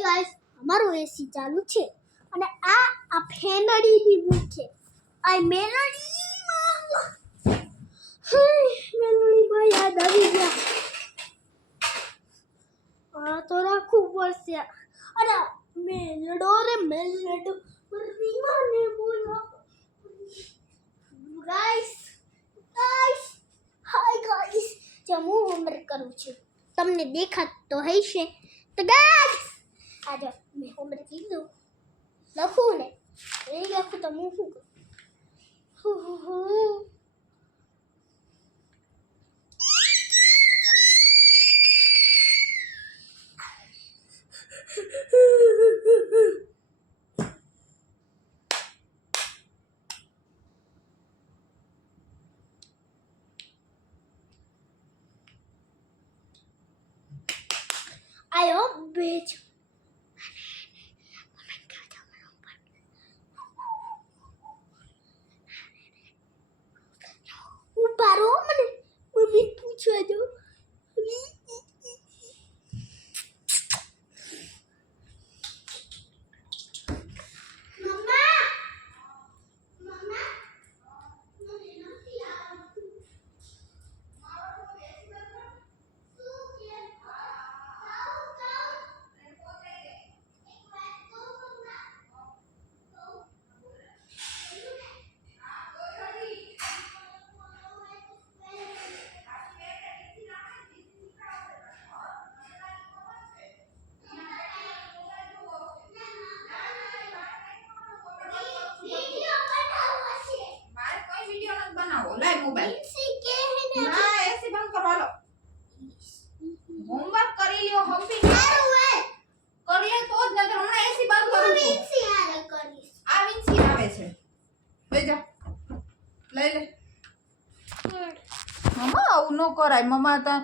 guys અમારું એસી ચાલુ છે અને આ ફેનડીની બુક છે આ મેલોડી મેલોડીમાં યાદ આવી ગયા આ તો રાખવું પડશે અરે મેલડો રે મેલડો રીમાને બોલો ગાઈસ હાય ગાઈસ જે હું હોમવર્ક કરું છું તમને દેખાત તો હશે તો ગાઈસ આજે મેં હોમવર્ક લીધું લખું ને એ લખું તો હું શું કરું આયો બેચ ઉપારો મને મમ્મી પૂછવા દો मोबाइल ना ऐसे बंद करवा लो होमवर्क કરી લ્યો હમ્પી કરીએ તો જ નતર હમણાં એસી બંધ કરું છું આ વિંસી આવે છે લઈ જા લઈ લે મમ્મા આવું ન કરાય મમ્મા તો